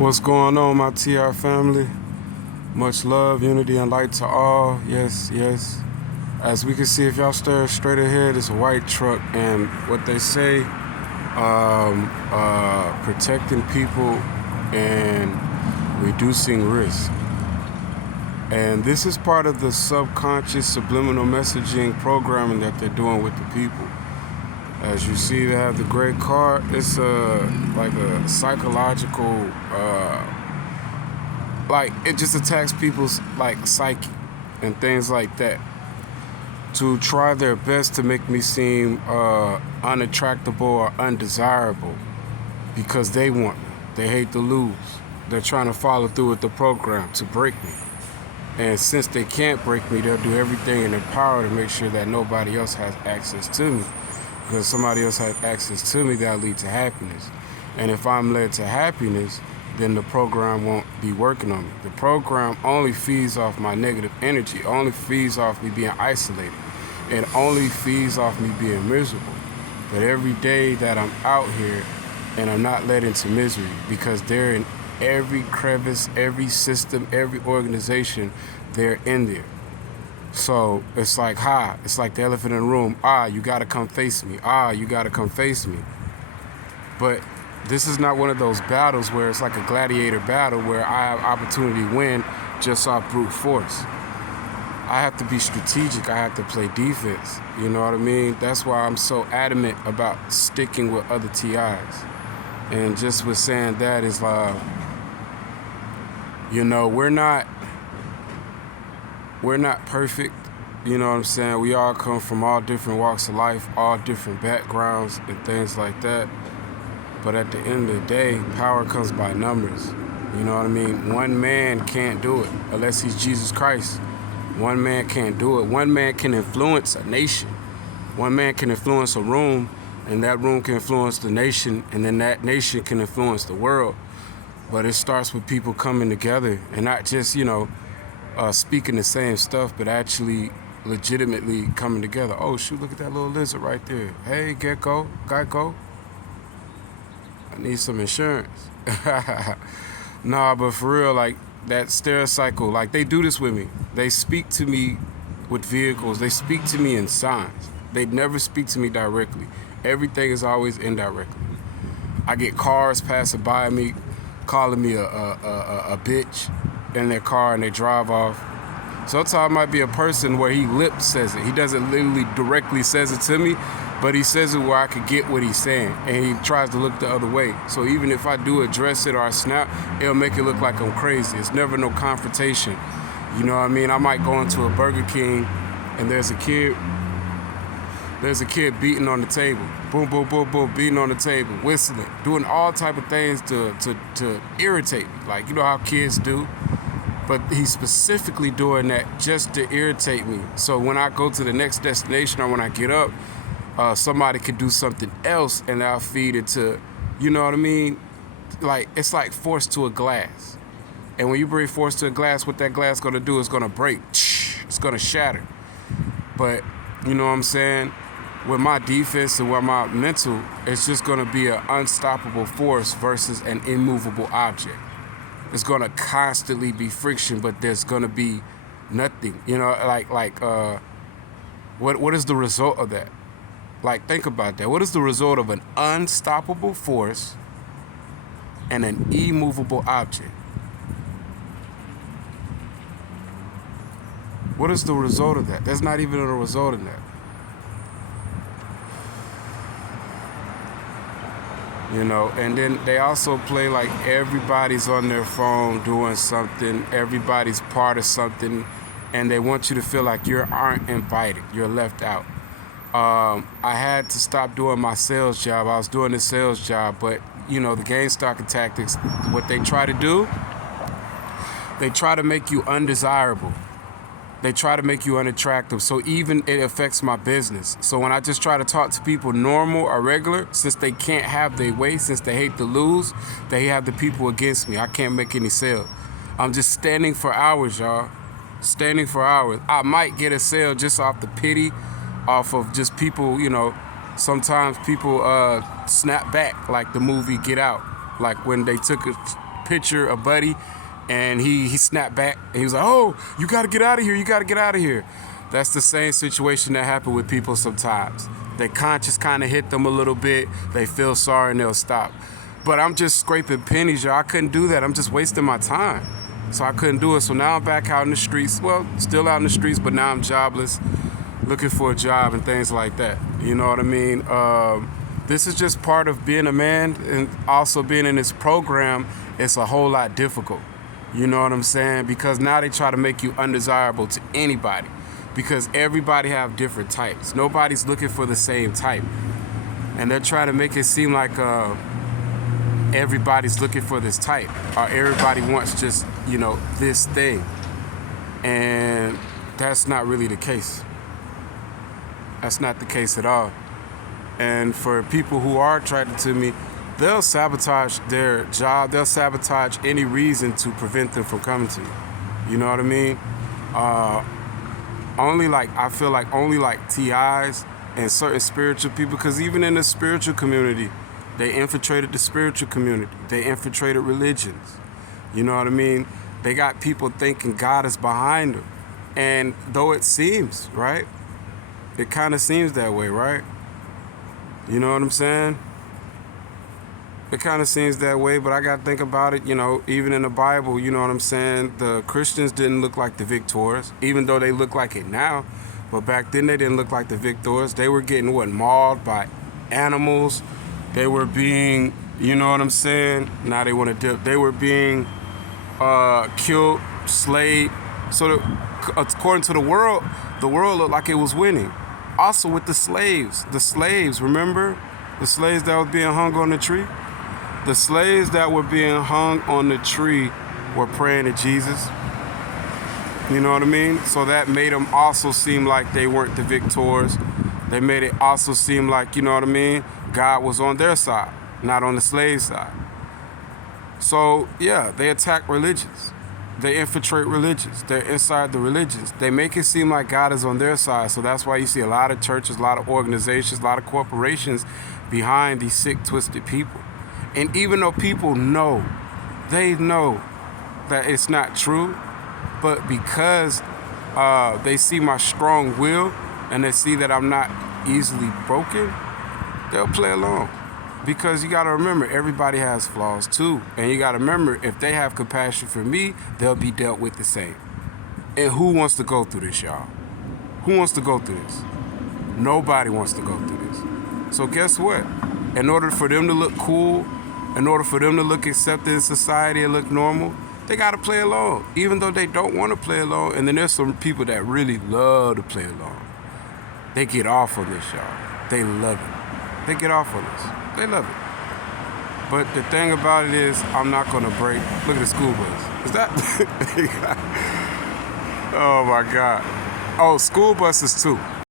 What's going on, my TR family? Much love, unity, and light to all. Yes, yes. As we can see, if y'all stare straight ahead, it's a white truck, and what they say, protecting people and reducing risk. And this is part of the subconscious subliminal messaging programming that they're doing with the people. As you see, they have the gray car. It's like a psychological, like it just attacks people's like psyche and things like that to try their best to make me seem unattractable or undesirable because they want me. They hate to lose. They're trying to follow through with the program to break me. And since they can't break me, they'll do everything in their power to make sure that nobody else has access to me. Because somebody else has access to me, that'll lead to happiness. And if I'm led to happiness, then the program won't be working on me. The program only feeds off my negative energy, only feeds off me being isolated. It only feeds off me being miserable. But every day that I'm out here and I'm not led into misery, because they're in every crevice, every system, every organization, they're in there. So it's like, it's like the elephant in the room. You gotta come face me. You gotta come face me. But this is not one of those battles where it's like a gladiator battle where I have opportunity to win just off brute force. I have to be strategic. I have to play defense. You know what I mean? That's why I'm so adamant about sticking with other TIs. And just with saying that is we're not perfect, you know what I'm saying? We all come from all different walks of life, all different backgrounds and things like that. But at the end of the day, power comes by numbers. You know what I mean? One man can't do it unless he's Jesus Christ. One man can't do it. One man can influence a nation. One man can influence a room, and that room can influence the nation, and then that nation can influence the world. But it starts with people coming together and not just, speaking the same stuff, but actually legitimately coming together. Oh, shoot, look at that little lizard right there. Hey, Gecko, Geico. I need some insurance. Nah, but for real, like that stericycle, like they do this with me. They speak to me with vehicles. They speak to me in signs. They never speak to me directly. Everything is always indirectly. I get cars passing by me, calling me a bitch in their car, and they drive off. Sometimes it might be a person where he lip says it. He doesn't literally directly says it to me, but he says it where I could get what he's saying, and he tries to look the other way. So even if I do address it or I snap, it'll make it look like I'm crazy. It's never no confrontation. You know what I mean? I might go into a Burger King and there's a kid beating on the table. Boom, boom, boom, boom, beating on the table, whistling, doing all type of things to irritate me. Like, you know how kids do? But he's specifically doing that just to irritate me. So when I go to the next destination or when I get up, somebody could do something else and I'll feed it to, you know what I mean? Like, it's like force to a glass. And when you bring force to a glass, what that glass gonna do is gonna break. It's gonna shatter. But, you know what I'm saying? With my defense and with my mental, it's just gonna be an unstoppable force versus an immovable object. It's gonna constantly be friction, but there's gonna be nothing. You know, what is the result of that? Like, think about that. What is the result of an unstoppable force and an immovable object? What is the result of that? There's not even a result in that. You know, and then they also play like everybody's on their phone doing something, everybody's part of something, and they want you to feel like you aren't invited, you're left out. I had to stop doing my sales job. I was doing this sales job, but the Gangstalker tactics, what they try to do, they try to make you undesirable. They try to make you unattractive, so even it affects my business. So when I just try to talk to people normal or regular, since they can't have their way, since they hate to lose, they have the people against me. I can't make any sales. I'm just standing for hours, y'all. Standing for hours. I might get a sale just off the pity, off of just people, sometimes people snap back like the movie Get Out. Like when they took a picture a buddy, and he snapped back, and he was like, oh, you got to get out of here. You got to get out of here. That's the same situation that happened with people sometimes. Their conscience kind of hit them a little bit. They feel sorry and they'll stop. But I'm just scraping pennies, y'all. I couldn't do that. I'm just wasting my time. So I couldn't do it. So now I'm back out in the streets. Well, still out in the streets, but now I'm jobless, looking for a job and things like that. You know what I mean? This is just part of being a man, and also being in this program, it's a whole lot difficult. You know what I'm saying? Because now they try to make you undesirable to anybody, because everybody have different types. Nobody's looking for the same type. And they're trying to make it seem like everybody's looking for this type, or everybody wants just, this thing. And that's not really the case. That's not the case at all. And for people who are attracted to me, they'll sabotage their job. They'll sabotage any reason to prevent them from coming to you. You know what I mean? I feel like only TIs and certain spiritual people, because even in the spiritual community, they infiltrated the spiritual community. They infiltrated religions. You know what I mean? They got people thinking God is behind them. And though it seems, right? It kind of seems that way, right? You know what I'm saying? It kind of seems that way, but I got to think about it, even in the Bible, you know what I'm saying? The Christians didn't look like the victors, even though they look like it now. But back then they didn't look like the victors. They were getting, mauled by animals. They were being, you know what I'm saying? Now they want to dip. They were being killed, slaved. So according to the world looked like it was winning. Also with the slaves, remember? The slaves that was being hung on the tree? The slaves that were being hung on the tree were praying to Jesus. You know what I mean? So that made them also seem like they weren't the victors. They made it also seem like, you know what I mean, God was on their side, not on the slave side. So, yeah, they attack religions. They infiltrate religions. They're inside the religions. They make it seem like God is on their side. So that's why you see a lot of churches, a lot of organizations, a lot of corporations behind these sick, twisted people. And even though people know, they know that it's not true, but because they see my strong will and they see that I'm not easily broken, they'll play along. Because you got to remember, everybody has flaws too. And you got to remember, if they have compassion for me, they'll be dealt with the same. And who wants to go through this, y'all? Who wants to go through this? Nobody wants to go through this. So guess what? In order for them to look cool, in order for them to look accepted in society and look normal, they got to play along, even though they don't want to play along. And then there's some people that really love to play along. They get off on this, y'all. They love it. They get off on this. They love it. But the thing about it is, I'm not going to break. Look at the school bus. Is that? Oh, my God. Oh, school buses, too.